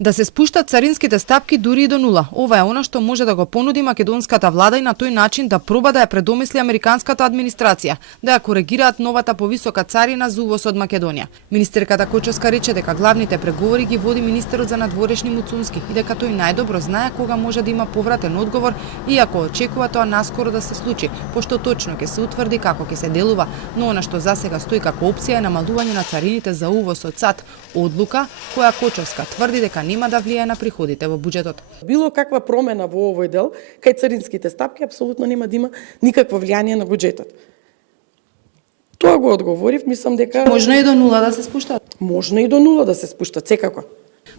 Да се спуштат царинските стапки дури и до нула. Ова е она што може да го понуди македонската влада и на тој начин да проба да ја предомисли американската администрација, да ја коригираат новата повисока царина за увоз од Македонија. Министерката Кочовска рече дека главните преговори ги води министерот за надворешни Муцунски и дека тој најдобро знае кога може да има повратен одговор, иако очекува тоа наскоро да се случи, пошто точно ќе се утврди како ќе се делува, но она што засега стои како опција е намалување на царините за увоз од САД, одлука која Кочовска тврди дека нема да влијае на приходите во буџетот. Било каква промена во овој дел, кај царинските стапки апсолутно нема да има никакво влијание на буџетот. Тоа го одговорив, мислам дека Можно и до нула да се спуштат. Можно и до нула да се спуштат, секако.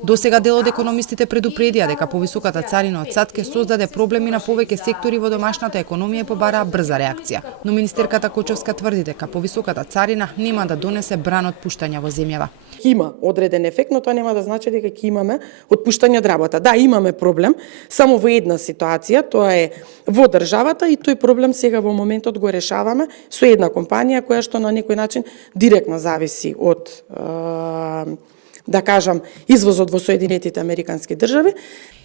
Досега дел од економистите предупредија дека повисоката царина од САД ќе создаде проблеми на повеќе сектори во домашната економија и побараа брза реакција. Но министерката Кочовска тврди дека повисоката царина нема да донесе бран отпуштања во земјава. Има одреден ефект, но тоа нема да значи дека ќе имаме отпуштање од работа. Да, имаме проблем, само во една ситуација, тоа е во државата и тој проблем сега во моментот го решаваме со една компанија која што на некој начин директно зависи од да кажам, извозот во Соединетите Американски држави.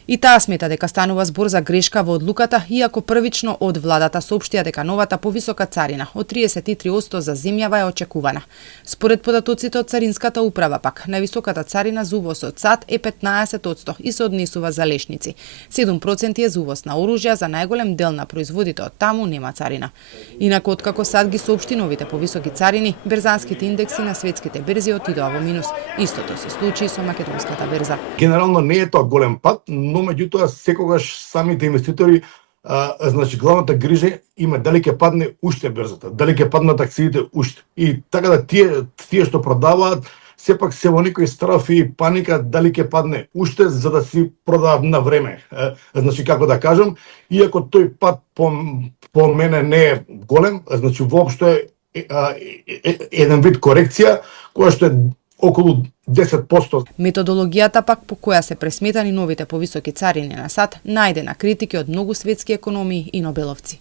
И таа смета дека станува збор за грешка во одлуката, иако првично од владата соопштија дека новата повисока царина од 33% за земјава е очекувана. Според податоците од Царинската управа пак, највисоката царина за увоз од САД е 15% и се однесува за лешници. 7% е за увоз на оружја, за најголем дел на производите од таму нема царина. Инаку откако САД ги соопшти новите повисоки царини, берзанските индекси на светските берзи отидоа во минус. Истото се случи и со македонската берза. Генерално не е тоа голем пат, но меѓутоа секогаш самите инвеститори, значи главната грижа има дали ќе падне уште берзата, дали ќе паднат акциите уште. И така да тие што продаваат сепак се во некој страф и паника дали ќе падне уште за да си продават на време. Значи како да кажам, иако тој пат по мене не е голем, значи воопшто е еден вид корекција која што е околу 10%. Методологијата пак по која се пресметани новите повисоки царини на САД најде на критики од многу светски економии и нобеловци.